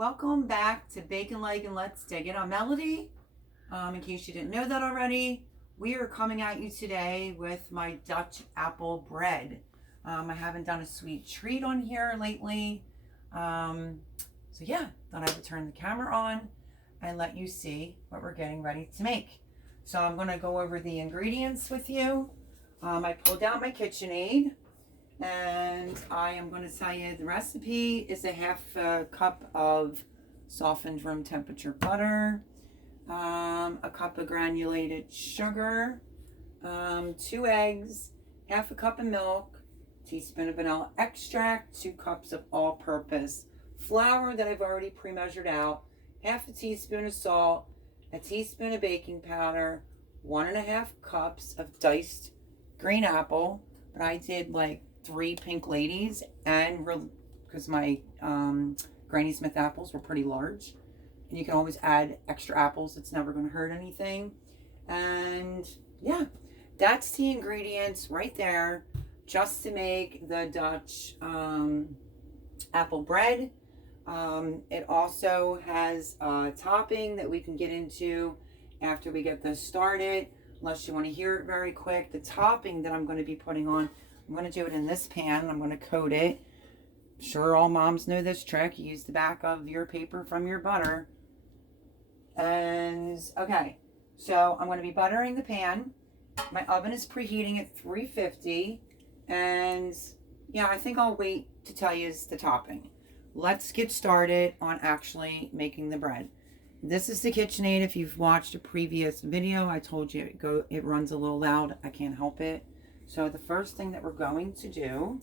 Welcome back to Bacon, Leg, and Let's Dig It. I'm Melody. In case you didn't know that already, we are coming at you today with my Dutch apple bread. I haven't done a sweet treat on here lately. So yeah, thought I would turn the camera on and let you see what we're getting ready to make. So I'm going to go over the ingredients with you. I pulled out my KitchenAid. And I am going to tell you the recipe is a half a cup of softened room temperature butter, a cup of granulated sugar, 2 eggs, half a cup of milk, teaspoon of vanilla extract, 2 cups of all-purpose flour that I've already pre-measured out, half a teaspoon of salt, a teaspoon of baking powder, 1.5 cups of diced green apple, but I did like 3 pink ladies, and because my Granny Smith apples were pretty large, and you can always add extra apples, it's never going to hurt anything. And yeah, that's the ingredients right there just to make the Dutch apple bread. It also has a topping that we can get into after we get this started, unless you want to hear it very quick. The topping that I'm going to be putting on, I'm going to do it in this pan. I'm going to coat it. I'm sure all moms know this trick. You use the back of your paper from your butter. And okay, so I'm going to be buttering the pan. My oven is preheating at 350. And yeah, I think I'll wait to tell you the topping. Let's get started on actually making the bread. This is the KitchenAid. If you've watched a previous video, I told you it runs a little loud. I can't help it. So the first thing that we're going to do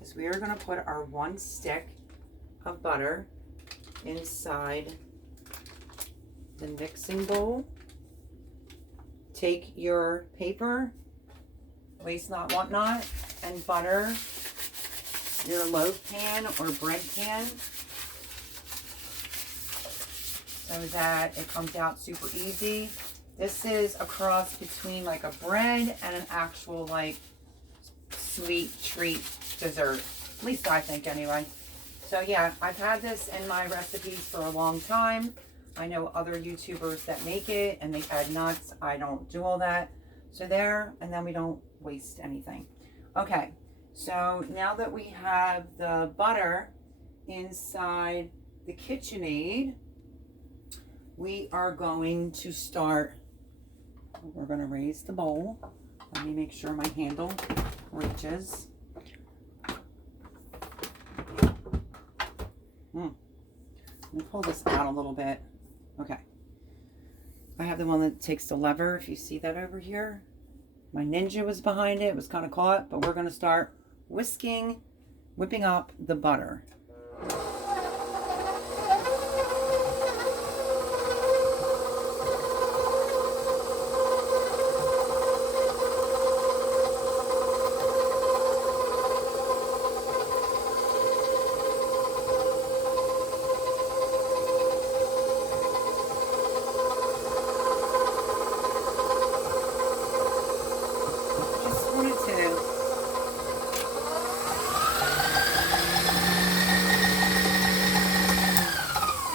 is we are going to put our 1 stick of butter inside the mixing bowl. Take your paper, waste not, want not, and butter your loaf pan or bread pan so that it comes out super easy. This is a cross between like a bread and an actual like sweet treat dessert. At least I think anyway. So yeah, I've had this in my recipes for a long time. I know other YouTubers that make it and they add nuts. I don't do all that. So there, and then we don't waste anything. Okay, so now that we have the butter inside the KitchenAid, we are going to start. We're going to raise the bowl. Let me make sure my handle reaches. Let me pull this out a little bit. Okay. I have the one that takes the lever, if you see that over here. My Ninja was behind it. It was kind of caught, but we're going to start whipping up the butter.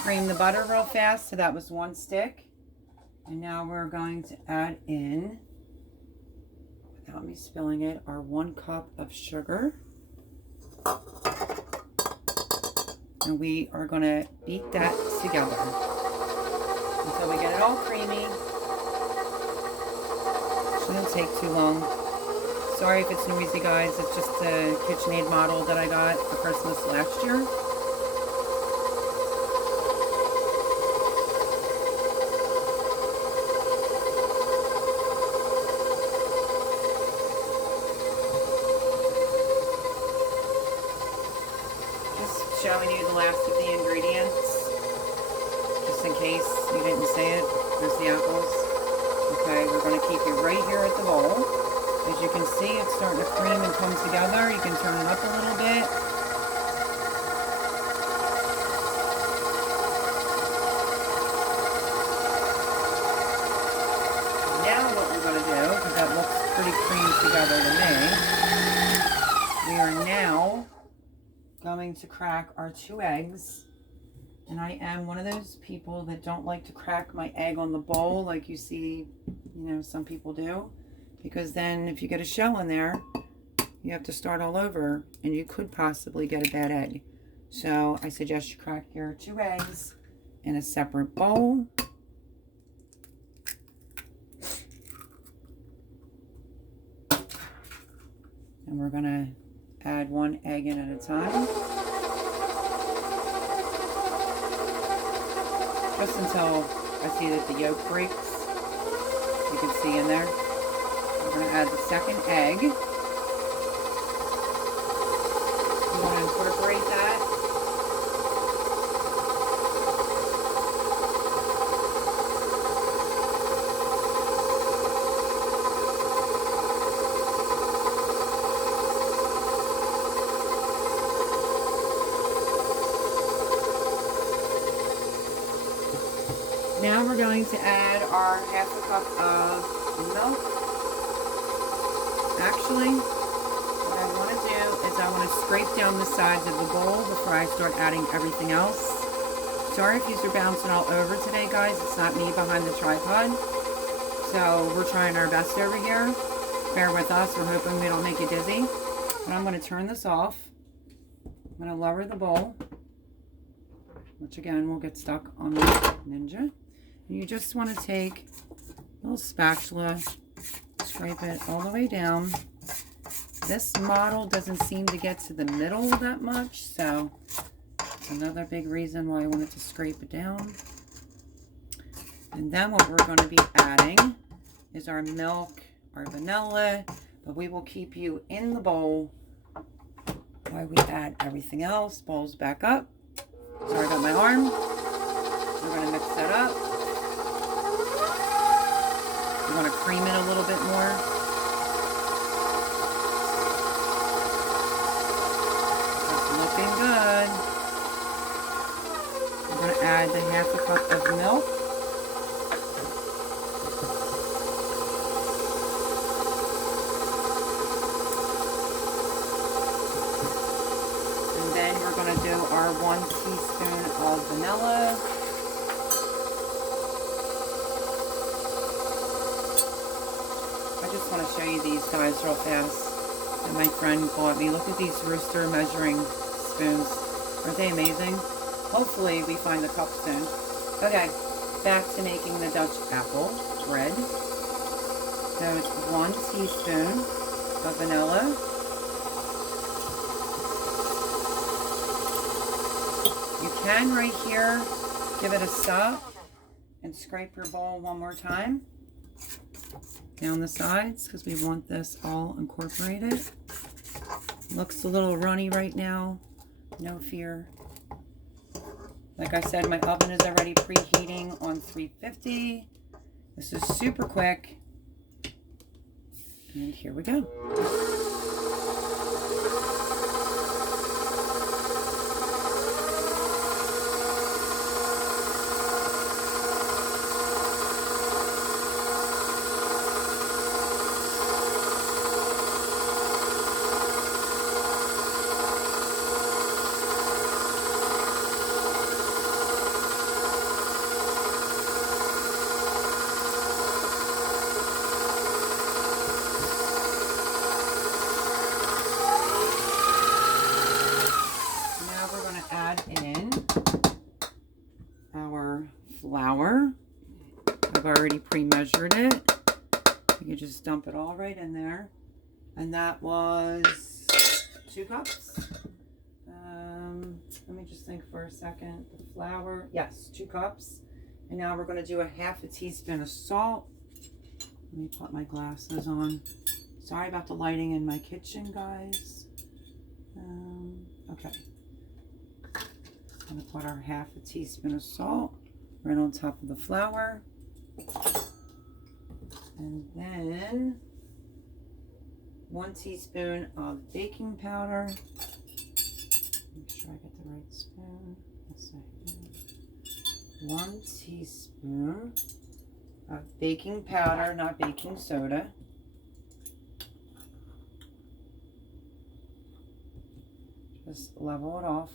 Cream the butter real fast, so that was 1 stick. And now we're going to add in, without me spilling it, our 1 cup of sugar. And we are going to beat that together until we get it all creamy. Shouldn't take too long. Sorry if it's noisy, guys. It's just the KitchenAid model that I got for Christmas last year. Showing you the last of the ingredients, just in case you didn't see it. There's the apples. Okay, we're going to keep you right here at the bowl. As you can see, it's starting to cream and come together. You can turn it up a little bit. Now what we're going to do, because that looks pretty creamed together to me, we are now going to crack our 2 eggs And I am one of those people that don't like to crack my egg on the bowl like you see, some people do. Because then if you get a shell in there, you have to start all over and you could possibly get a bad egg. So I suggest you crack your 2 eggs in a separate bowl. And we're gonna add 1 egg in at a time. Just until I see that the yolk breaks. You can see in there. We're gonna add the 2nd egg. You wanna incorporate that. Now we're going to add our 1/2 cup of milk. Actually, what I want to do is I want to scrape down the sides of the bowl before I start adding everything else. Sorry if these are bouncing all over today, guys. It's not me behind the tripod. So we're trying our best over here. Bear with us. We're hoping we don't make you dizzy. But I'm going to turn this off. I'm going to lower the bowl, which again will get stuck on the Ninja. And you just want to take a little spatula, scrape it all the way down. This model doesn't seem to get to the middle that much, so it's another big reason why I wanted to scrape it down. And then what we're going to be adding is our milk, our vanilla, but we will keep you in the bowl while we add everything else. Bowl's back up. Sorry about my arm. We're going to mix that up. You want to cream it a little bit more. That's looking good. I'm going to add the 1/2 cup of milk. And then we're going to do our 1 teaspoon of vanilla. I just want to show you these guys real fast that my friend bought me. Look at these rooster measuring spoons. Aren't they amazing? Hopefully we find the cup soon. Okay, back to making the Dutch apple bread. So it's 1 teaspoon of vanilla. You can right here give it a stop and scrape your bowl one more time down the sides because we want this all incorporated. Looks a little runny right now. No fear. Like I said, my oven is already preheating on 350. This is super quick. And here we go. Flour. I've already pre-measured it. You can just dump it all right in there. And that was 2 cups. Let me just think for a second. The flour, yes, 2 cups. And now we're going to do a 1/2 teaspoon of salt. Let me put my glasses on. Sorry about the lighting in my kitchen, guys. Okay. I'm going to put our 1/2 teaspoon of salt right on top of the flour. And then 1 teaspoon of baking powder. Make sure I get the right spoon. Yes, I do. 1 teaspoon of baking powder, not baking soda. Just level it off.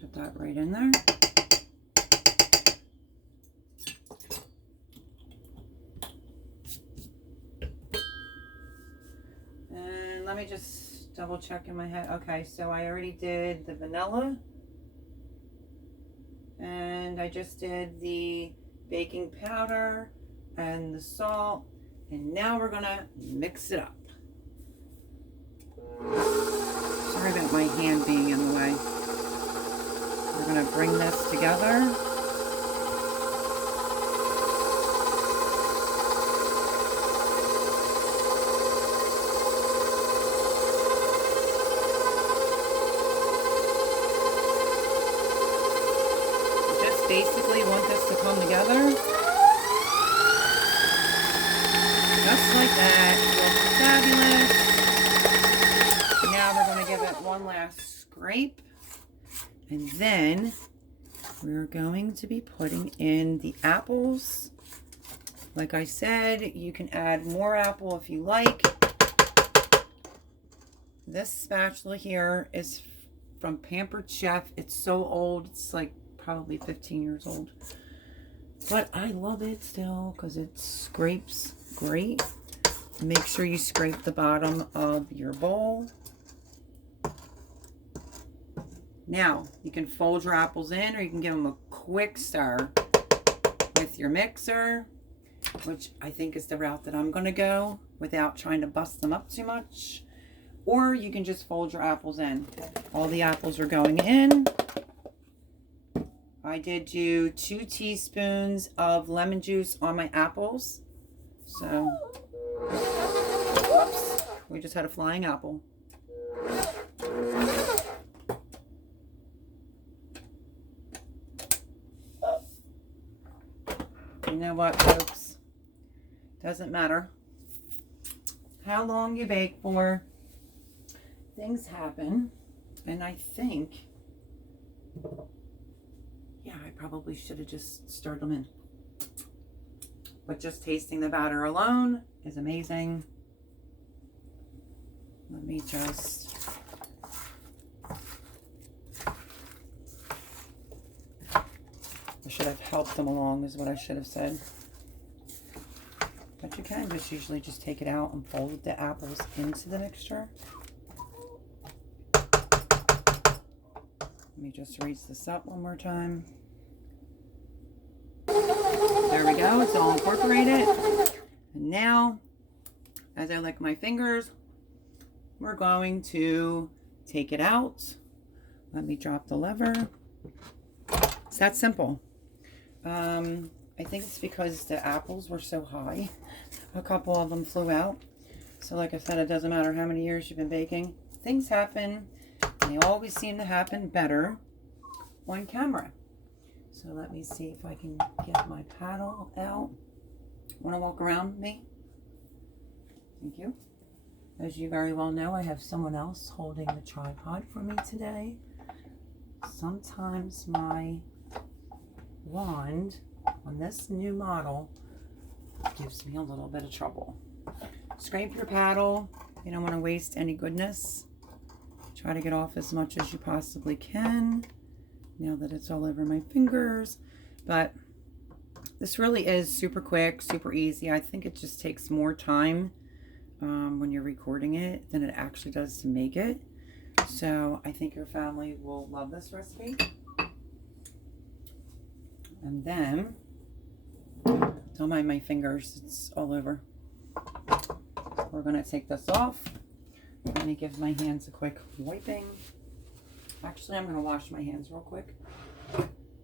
Put that right in there. And let me just double check in my head. Okay, so I already did the vanilla. And I just did the baking powder and the salt. And now we're gonna mix it up. Sorry about my hand being in the way. We're gonna bring this together. Just basically want this to come together. Just like that. Looks fabulous. Now we're going to give it one last scrape. And then we're going to be putting in the apples. Like I said, you can add more apple if you like. This spatula here is from Pampered Chef. It's so old. It's like probably 15 years old. But I love it still because it scrapes great. Make sure you scrape the bottom of your bowl. Now, you can fold your apples in or you can give them a quick stir with your mixer, which I think is the route that I'm going to go without trying to bust them up too much. Or you can just fold your apples in. All the apples are going in. I did do 2 teaspoons of lemon juice on my apples. So, whoops, we just had a flying apple. You know what, folks? Doesn't matter how long you bake for. Things happen. And I think, yeah, I probably should have just stirred them in. But just tasting the batter alone is amazing. Let me just... I should have helped them along is what I should have said. But you can just usually just take it out and fold the apples into the mixture. Let me just raise this up one more time. There we go, it's all incorporated. And now, as I lick my fingers, we're going to take it out. Let me drop the lever. It's that simple. I think it's because the apples were so high. A couple of them flew out. So like I said, it doesn't matter how many years you've been baking. Things happen. They always seem to happen better on camera. So let me see if I can get my paddle out. Want to walk around me? Thank you. As you very well know, I have someone else holding the tripod for me today. Sometimes my wand on this new model gives me a little bit of trouble. Scrape your paddle. You don't want to waste any goodness. Try to get off as much as you possibly can now that it's all over my fingers. But this really is super quick, super easy. I think it just takes more time when you're recording it than it actually does to make it. So I think your family will love this recipe. And then, don't mind my fingers, it's all over. We're going to take this off. Let me give my hands a quick wiping. Actually, I'm going to wash my hands real quick.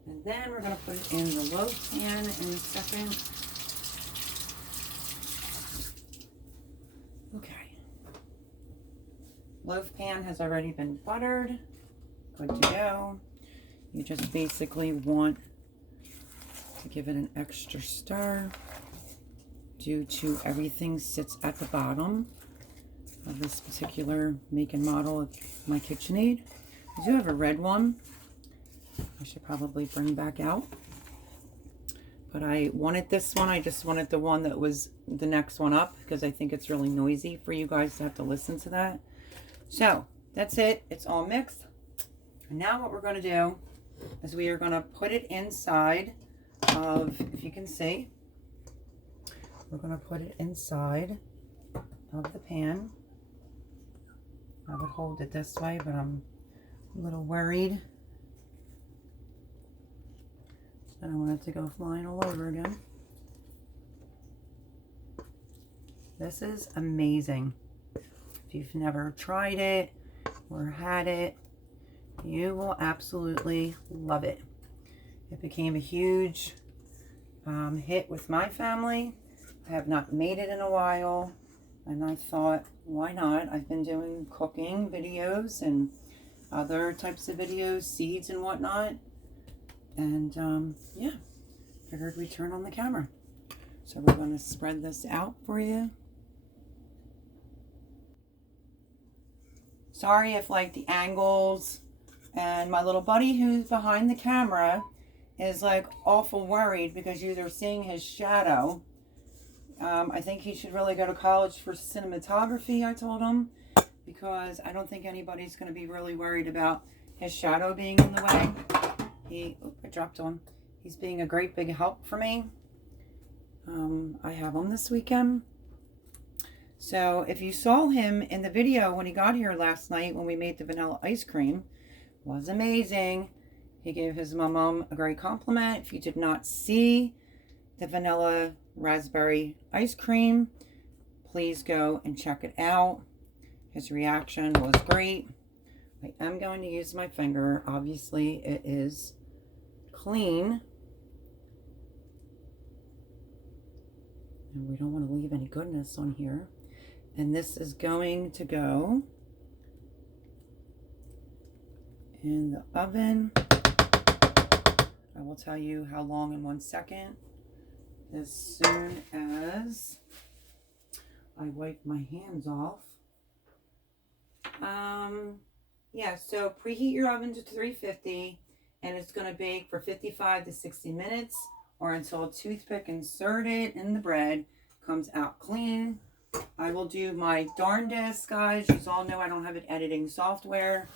And then we're going to put it in the loaf pan in a second. Okay. Loaf pan has already been buttered. Good to go. You just basically want to give it an extra stir due to everything sits at the bottom of this particular make and model of my KitchenAid. I do have a red one. I should probably bring back out. But I wanted this one. I just wanted the one that was the next one up because I think it's really noisy for you guys to have to listen to that. So that's it. It's all mixed. And now what we're going to do is we are going to put it inside of, if you can see, we're going to put it inside of the pan. I would hold it this way, but I'm a little worried. I don't want it to go flying all over again. This is amazing. If you've never tried it or had it, you will absolutely love it. It became a huge hit with my family. I have not made it in a while, and I thought, why not? I've been doing cooking videos and other types of videos, seeds and whatnot, and yeah, figured we'd turn on the camera. So we're going to spread this out for you. Sorry if like the angles, and my little buddy who's behind the camera is like awful worried because you're seeing his shadow. I think he should really go to college for cinematography, I told him, because I don't think anybody's going to be really worried about his shadow being in the way. I dropped on. He's being a great big help for me. I have him this weekend. So if you saw him in the video when he got here last night when we made the vanilla ice cream, was amazing. He gave his mom a great compliment. If you did not see the vanilla raspberry ice cream, please go and check it out. His reaction was great. I am going to use my finger. Obviously it is clean, and we don't want to leave any goodness on here. And this is going to go in the oven. I will tell you how long in 1 second. As soon as I wipe my hands off. Yeah, so preheat your oven to 350, and it's going to bake for 55 to 60 minutes, or until a toothpick inserted in the bread comes out clean. I will do my darndest, guys. You all know I don't have an editing software.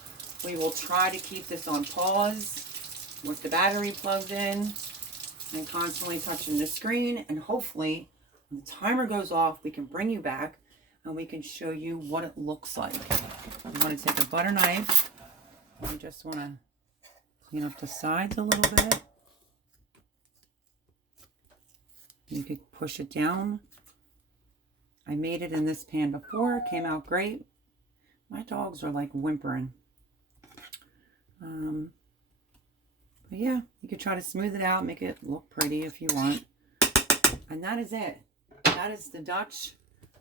We will try to keep this on pause with the battery plugged in and constantly touching the screen, and hopefully when the timer goes off we can bring you back and we can show you what it looks like. You want to take a butter knife, and you just want to clean up the sides a little bit. You could push it down. I made it in this pan before. It came out great. My dogs are like whimpering. But yeah, you could try to smooth it out, make it look pretty if you want. And that is it. That is the Dutch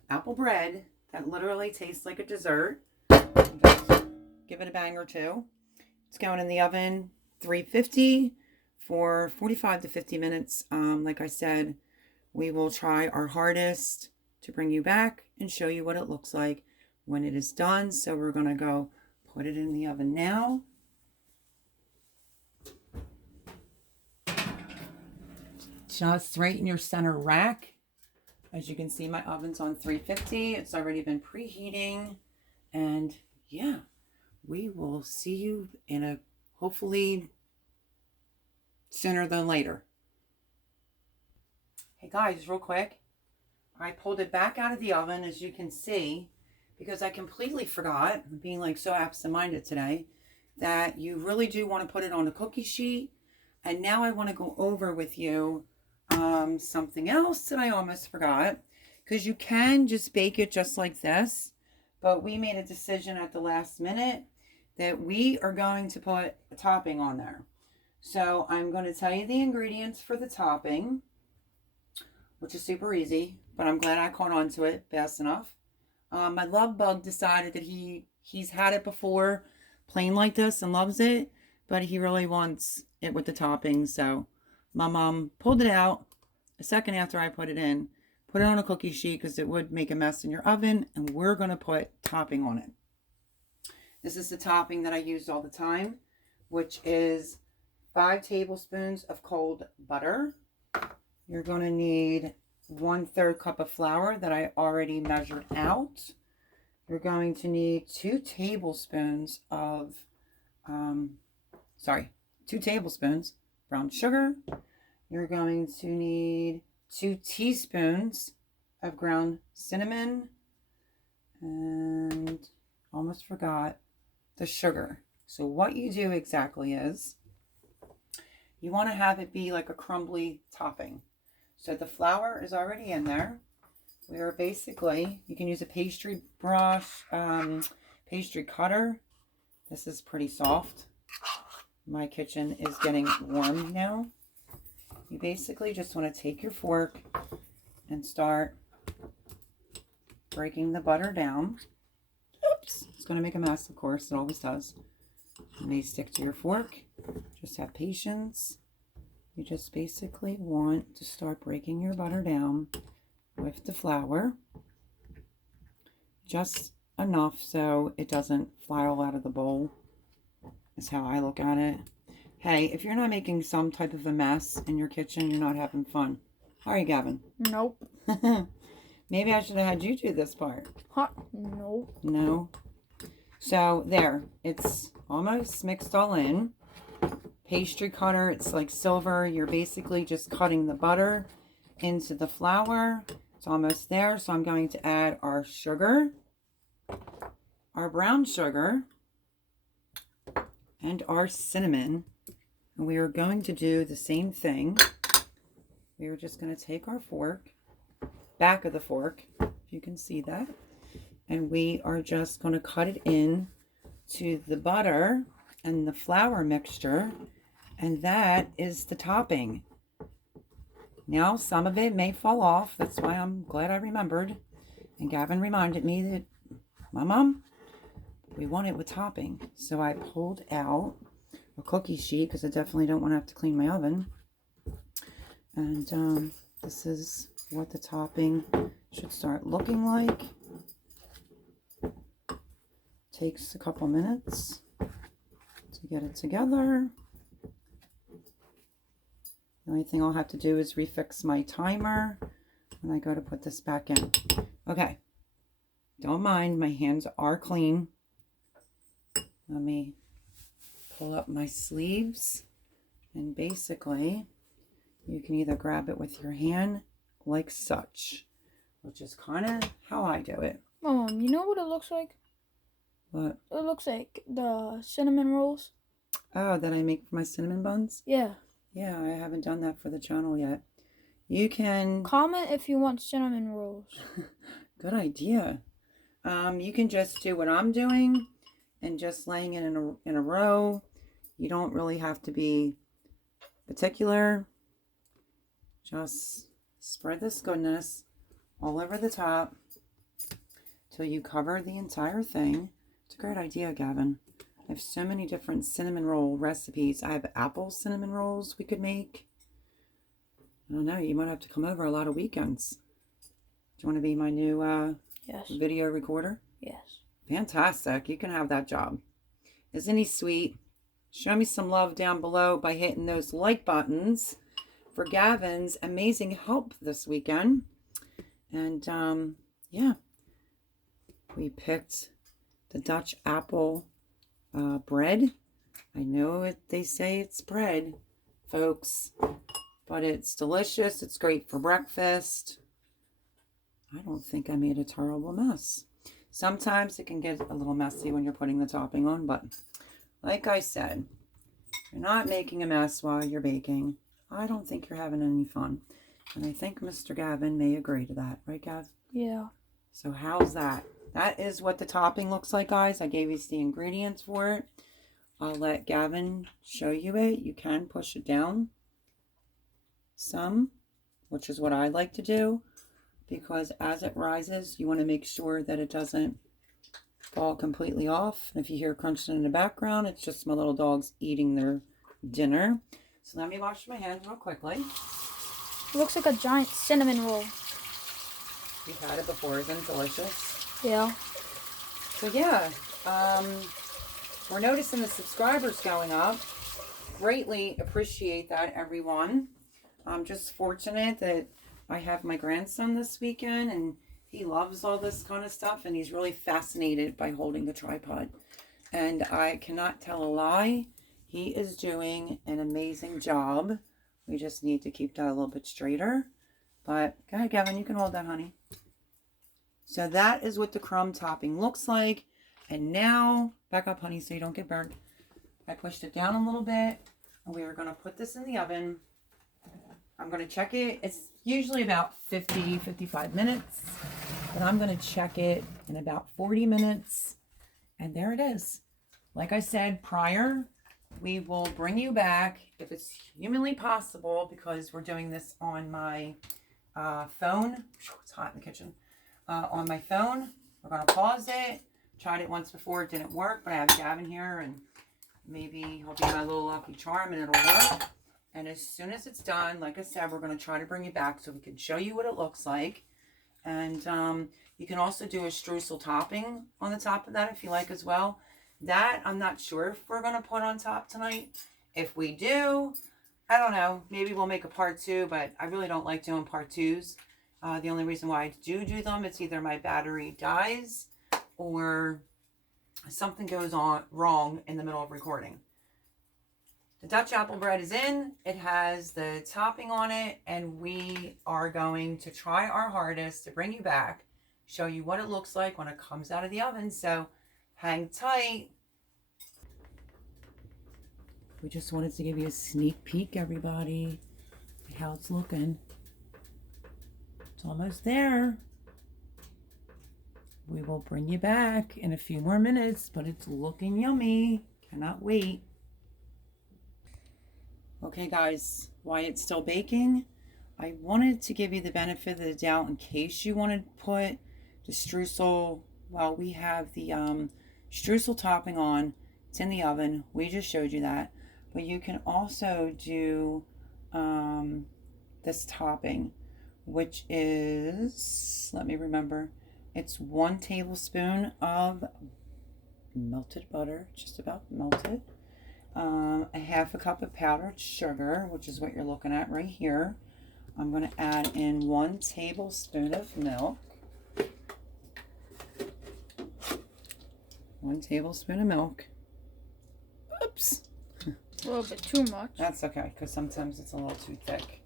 apple bread that literally tastes like a dessert. Just give it a bang or two. It's going in the oven 350 for 45 to 50 minutes. Like I said, we will try our hardest to bring you back and show you what it looks like when it is done. So we're going to go put it in the oven now. Just right in your center rack. As you can see, my oven's on 350. It's already been preheating. And yeah, we will see you in a hopefully sooner than later. Hey guys, real quick. I pulled it back out of the oven, as you can see, because I completely forgot, being like so absent-minded today, that you really do want to put it on a cookie sheet. And now I want to go over with you something else that I almost forgot, because you can just bake it just like this, but we made a decision at the last minute that we are going to put a topping on there. So I'm going to tell you the ingredients for the topping, which is super easy, but I'm glad I caught on to it fast enough. My love bug decided that he's had it before plain like this and loves it, but he really wants it with the topping. So my mom pulled it out a second after I put it in, put it on a cookie sheet because it would make a mess in your oven, and we're going to put topping on it. This is the topping that I use all the time, which is 5 tablespoons of cold butter. You're going to need 1/3 cup of flour that I already measured out. You're going to need 2 tablespoons of 2 tablespoons brown sugar. You're going to need 2 teaspoons of ground cinnamon, and almost forgot the sugar. So what you do exactly is you want to have it be like a crumbly topping. So the flour is already in there. We are basically, you can use a pastry brush, pastry cutter. This is pretty soft. My kitchen is getting warm now. You basically just want to take your fork and start breaking the butter down. Oops, it's going to make a mess, of course, it always does. You may stick to your fork. Just have patience. You just basically want to start breaking your butter down with the flour. Just enough so it doesn't fly all out of the bowl, is how I look at it. Hey, if you're not making some type of a mess in your kitchen, you're not having fun. Are you, Gavin? Nope. Maybe I should have had you do this part. Huh? Nope. No? So, there. It's almost mixed all in. Pastry cutter, it's like silver. You're basically just cutting the butter into the flour. It's almost there. So, I'm going to add our sugar, our brown sugar, and our cinnamon. And we are going to do the same thing. We are just going to take our fork, back of the fork, if you can see that, and we are just going to cut it in to the butter and the flour mixture, and that is the topping. Now, some of it may fall off. That's why I'm glad I remembered. And Gavin reminded me that, Mom, we want it with topping. So I pulled out a cookie sheet because I definitely don't want to have to clean my oven. And this is what the topping should start looking like. Takes a couple minutes to get it together. The only thing I'll have to do is refix my timer when I go to put this back in. Okay. Don't mind, my hands are clean. Let me pull up my sleeves, and basically you can either grab it with your hand like such, which is kind of how I do it. You know what it looks like? What? It looks like the cinnamon rolls. Oh, that I make for my cinnamon buns? Yeah. Yeah, I haven't done that for the channel yet. You can comment if you want cinnamon rolls. Good idea. You can just do what I'm doing and just laying it in a row. You don't really have to be particular. Just spread this goodness all over the top till you cover the entire thing. It's a great idea, Gavin. I have so many different cinnamon roll recipes. I have apple cinnamon rolls we could make. I don't know. You might have to come over a lot of weekends. Do you want to be my new Yes. video recorder? Yes. Fantastic. You can have that job. Isn't he sweet? Show me some love down below by hitting those like buttons for Gavin's amazing help this weekend. And yeah, we picked the Dutch apple bread. I know they say it's bread, folks, but it's delicious. It's great for breakfast. I don't think I made a terrible mess. Sometimes it can get a little messy when you're putting the topping on, but like I said, you're not making a mess while you're baking. I don't think you're having any fun. And I think Mr. Gavin may agree to that. Right, Gav? Yeah. So how's that? That is what the topping looks like, guys. I gave you the ingredients for it. I'll let Gavin show you it. You can push it down some, which is what I like to do, because as it rises, you want to make sure that it doesn't fall completely off. If you hear crunching in the background, it's just my little dogs eating their dinner. So let me wash my hands real quickly. It looks like a giant cinnamon roll. You've had it before, isn't it delicious? Yeah. So yeah, we're noticing the subscribers going up. Greatly appreciate that, everyone. I'm just fortunate that I have my grandson this weekend, and he loves all this kind of stuff, and he's really fascinated by holding the tripod. And I cannot tell a lie. He is doing an amazing job. We just need to keep that a little bit straighter. But go ahead, Gavin, you can hold that, honey. So that is what the crumb topping looks like. And now, back up, honey, so you don't get burnt. I pushed it down a little bit, and we are going to put this in the oven. I'm going to check it. It's usually about 55 minutes, but I'm going to check it in about 40 minutes. And there it is. Like I said prior, we will bring you back if it's humanly possible, because we're doing this on my phone. It's hot in the kitchen. On my phone, we're going to pause it. Tried it once before, it didn't work, but I have Gavin here, and maybe he'll be my little lucky charm and it'll work. And as soon as it's done, like I said, we're going to try to bring it back so we can show you what it looks like. And you can also do a streusel topping on the top of that if you like as well. That I'm not sure if we're going to put on top tonight. If we do, I don't know. Maybe we'll make a part 2, but I really don't like doing part 2s. The only reason why I do them, it's either my battery dies or something goes on wrong in the middle of recording. The Dutch apple bread is in. It has the topping on it, and we are going to try our hardest to bring you back, show you what it looks like when it comes out of the oven. So hang tight. We just wanted to give you a sneak peek, everybody, at how it's looking. It's almost there. We will bring you back in a few more minutes, but it's looking yummy. Cannot wait. Okay, guys, while it's still baking, I wanted to give you the benefit of the doubt in case you want to put the streusel. Well, we have the streusel topping on. It's in the oven. We just showed you that. But you can also do this topping, which is, let me remember, it's 1 tablespoon of melted butter, just about melted. A 1/2 cup of powdered sugar, which is what you're looking at right here. I'm going to add in 1 tablespoon of milk. 1 tablespoon of milk. Oops. A little bit too much. That's okay, because sometimes it's a little too thick.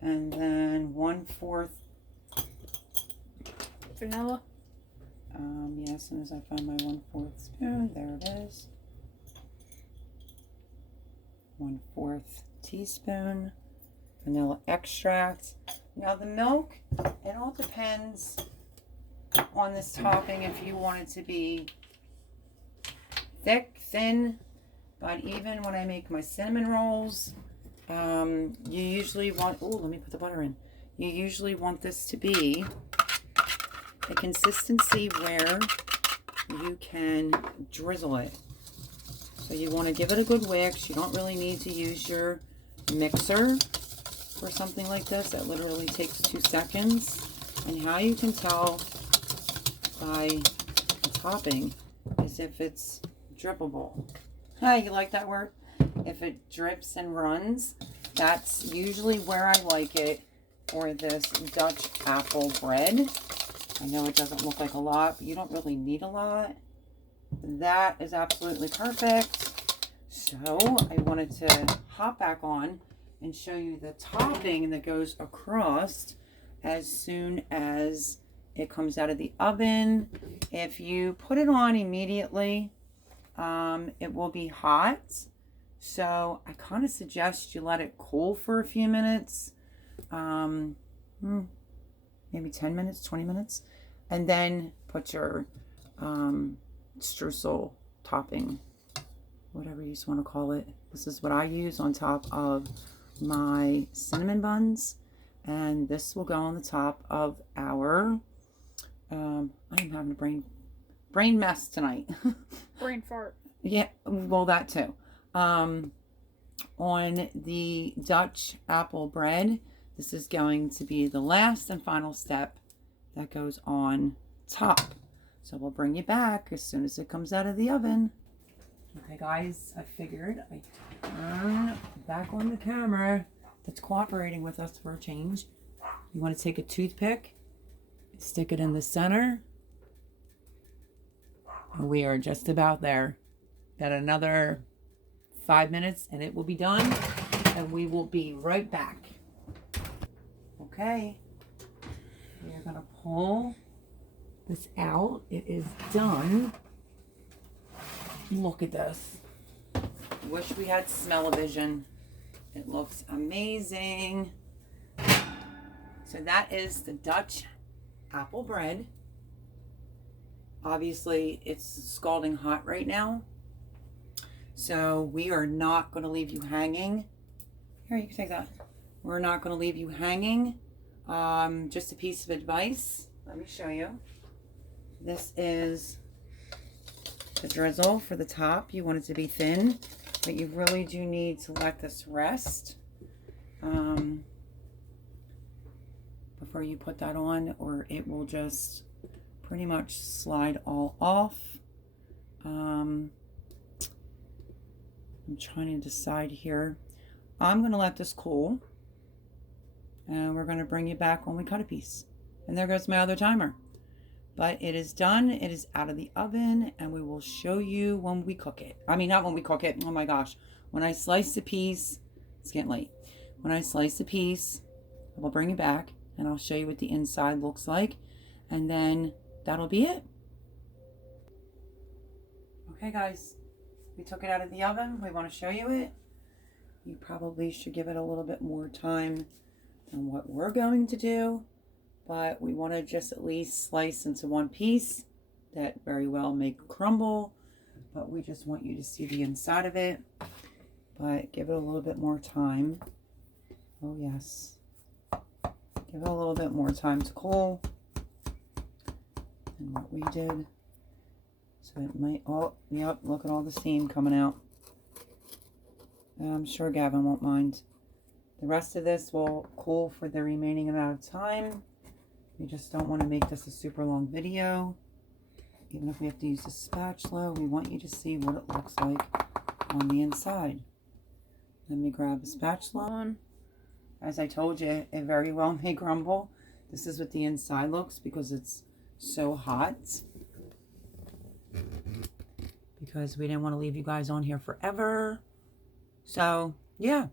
And then 1/4 vanilla. Yeah, as soon as I find my 1/4 spoon, there it is. 1/4 teaspoon vanilla extract. Now the milk, it all depends on this topping if you want it to be thick, thin. But even when I make my cinnamon rolls, you usually want, oh, let me put the butter in. You usually want this to be a consistency where you can drizzle it. So you want to give it a good whisk. You don't really need to use your mixer for something like this. That literally takes 2 seconds. And how you can tell by the topping is if it's drippable. Hi, you like that word? If it drips and runs, that's usually where I like it for this Dutch apple bread. I know it doesn't look like a lot, but you don't really need a lot. That is absolutely perfect. So I wanted to hop back on and show you the topping that goes across as soon as it comes out of the oven. If you put it on immediately, it will be hot. So I kind of suggest you let it cool for a few minutes. Maybe 10 minutes, 20 minutes. And then put your streusel topping, whatever you just want to call it. This is what I use on top of my cinnamon buns. And this will go on the top of our, I'm having a brain mess tonight. Brain fart. Yeah, well, that too. On the Dutch apple bread, this is going to be the last and final step that goes on top. So we'll bring you back as soon as it comes out of the oven. Okay, guys, I figured I'd turn back on the camera that's cooperating with us for a change. You want to take a toothpick, stick it in the center. We are just about there. Got another 5 minutes and it will be done. And we will be right back. Okay. We are going to pull this out. It is done. Look at this. Wish we had smell-o-vision. It looks amazing. So that is the Dutch apple bread. Obviously, it's scalding hot right now. So we are not going to leave you hanging. Here, you can take that. We're not going to leave you hanging. Just a piece of advice. Let me show you. This is the drizzle for the top. You want it to be thin, but you really do need to let this rest before you put that on, or it will just pretty much slide all off. I'm trying to decide here. I'm going to let this cool, and we're going to bring you back when we cut a piece. And there goes my other timer. But it is done. It is out of the oven, and we will show you when we cook it. I mean, not when we cook it. Oh my gosh. When I slice the piece, it's getting late. When I slice the piece, I will bring it back, and I'll show you what the inside looks like. And then that'll be it. Okay, guys. We took it out of the oven. We want to show you it. You probably should give it a little bit more time than what we're going to do. But we want to just at least slice into one piece. That very well may crumble. But we just want you to see the inside of it. But give it a little bit more time. Oh, yes. Give it a little bit more time to cool than what we did. So it might, oh, yep, look at all the steam coming out. I'm sure Gavin won't mind. The rest of this will cool for the remaining amount of time. We just don't want to make this a super long video. Even if we have to use a spatula, we want you to see what it looks like on the inside. Let me grab a spatula. As I told you, it very well may crumble. This is what the inside looks because it's so hot. Because we didn't want to leave you guys on here forever. So, yeah.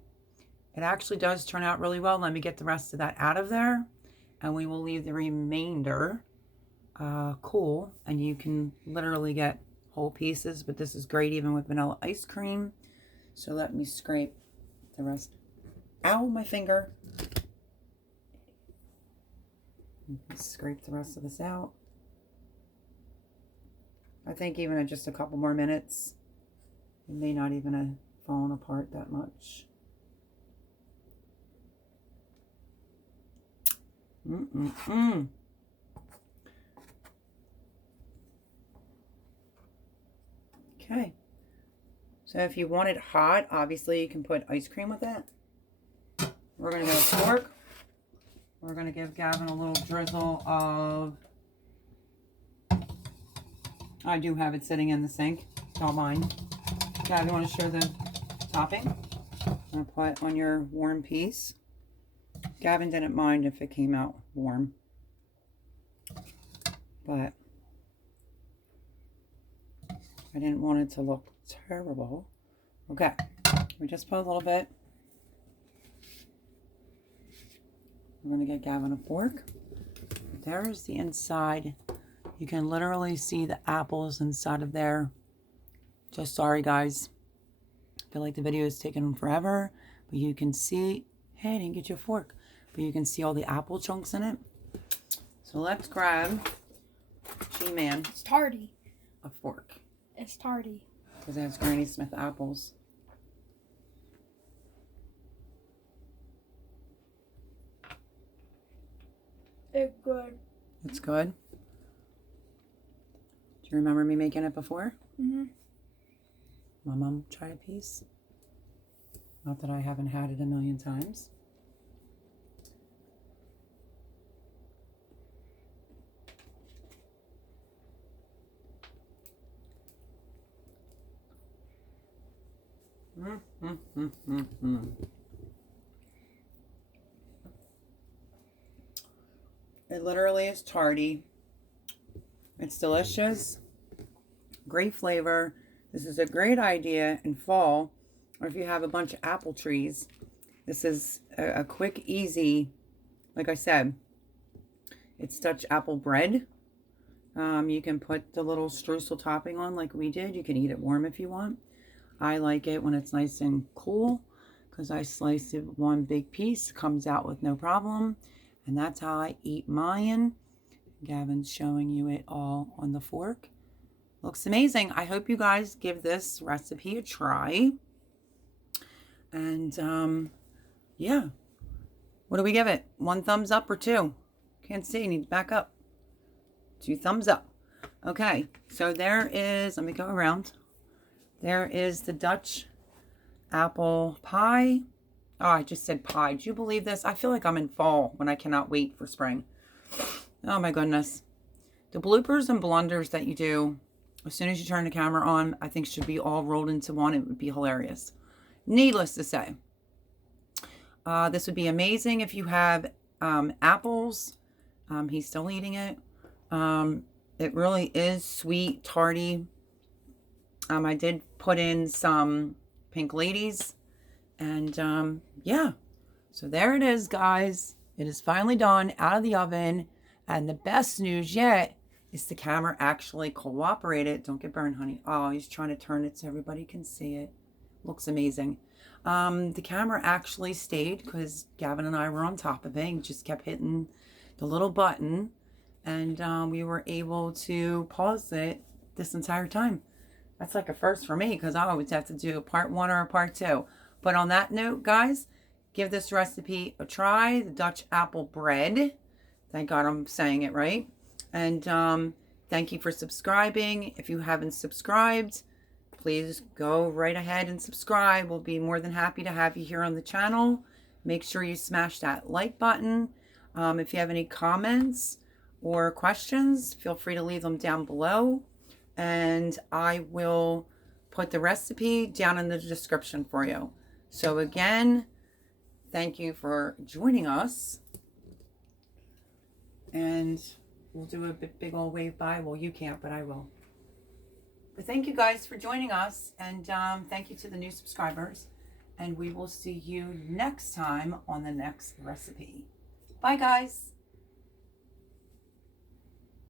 It actually does turn out really well. Let me get the rest of that out of there. And we will leave the remainder cool. And you can literally get whole pieces. But this is great even with vanilla ice cream. So let me scrape the rest. Ow, my finger. Scrape the rest of this out. I think even in just a couple more minutes, it may not even have fallen apart that much. Okay. So if you want it hot, obviously you can put ice cream with it. We're going to get a fork. We're going to give Gavin a little drizzle of... I do have it sitting in the sink. Don't mind. Gavin, you want to share the topping? I'm going to put on your warm piece. Gavin didn't mind if it came out warm. But I didn't want it to look terrible. Okay. We just put a little bit. We're going to get Gavin a fork. There's the inside. You can literally see the apples inside of there. Just sorry, guys. I feel like the video is taking forever. But you can see... Hey, I didn't get you a fork. But you can see all the apple chunks in it. So let's grab... G-Man. It's tardy. A fork. It's tardy. Because it has Granny Smith apples. It's good. It's good? Do you remember me making it before? Mm-hmm. My mom tried a piece. Not that I haven't had it a million times. It literally is tardy. It's delicious. Great flavor. This is a great idea in fall or if you have a bunch of apple trees, this is a quick, easy, like I said, it's Dutch apple bread. You can put the little streusel topping on like we did. You can eat it warm if you want. I like it when it's nice and cool because I slice it one big piece, comes out with no problem. And that's how I eat mine. Gavin's showing you it all on the fork. Looks amazing. I hope you guys give this recipe a try. And yeah. What do we give it? 1 thumbs up or 2? Can't see. Need to back up. 2 thumbs up. Okay. So there is, let me go around. There is the Dutch apple pie. Oh, I just said pie. Do you believe this? I feel like I'm in fall when I cannot wait for spring. Oh my goodness. The bloopers and blunders that you do as soon as you turn the camera on, I think should be all rolled into one. It would be hilarious. Needless to say, this would be amazing if you have apples. He's still eating it. It really is sweet, tarty. I did put in some pink ladies. And yeah, so there it is, guys. It is finally done, out of the oven. And the best news yet is the camera actually cooperated. Don't get burned, honey. Oh, he's trying to turn it so everybody can see it. Looks amazing. The camera actually stayed because Gavin and I were on top of it and just kept hitting the little button. And we were able to pause it this entire time. That's like a first for me because I always have to do a part 1 or a part 2. But on that note, guys, give this recipe a try. The Dutch apple bread. Thank God I'm saying it right. And thank you for subscribing. If you haven't subscribed, please go right ahead and subscribe. We'll be more than happy to have you here on the channel. Make sure you smash that like button. If you have any comments or questions, feel free to leave them down below. And I will put the recipe down in the description for you. So again, thank you for joining us. And we'll do a big old wave bye. Well, you can't, but I will. But thank you guys for joining us. And thank you to the new subscribers. And we will see you next time on the next recipe. Bye, guys.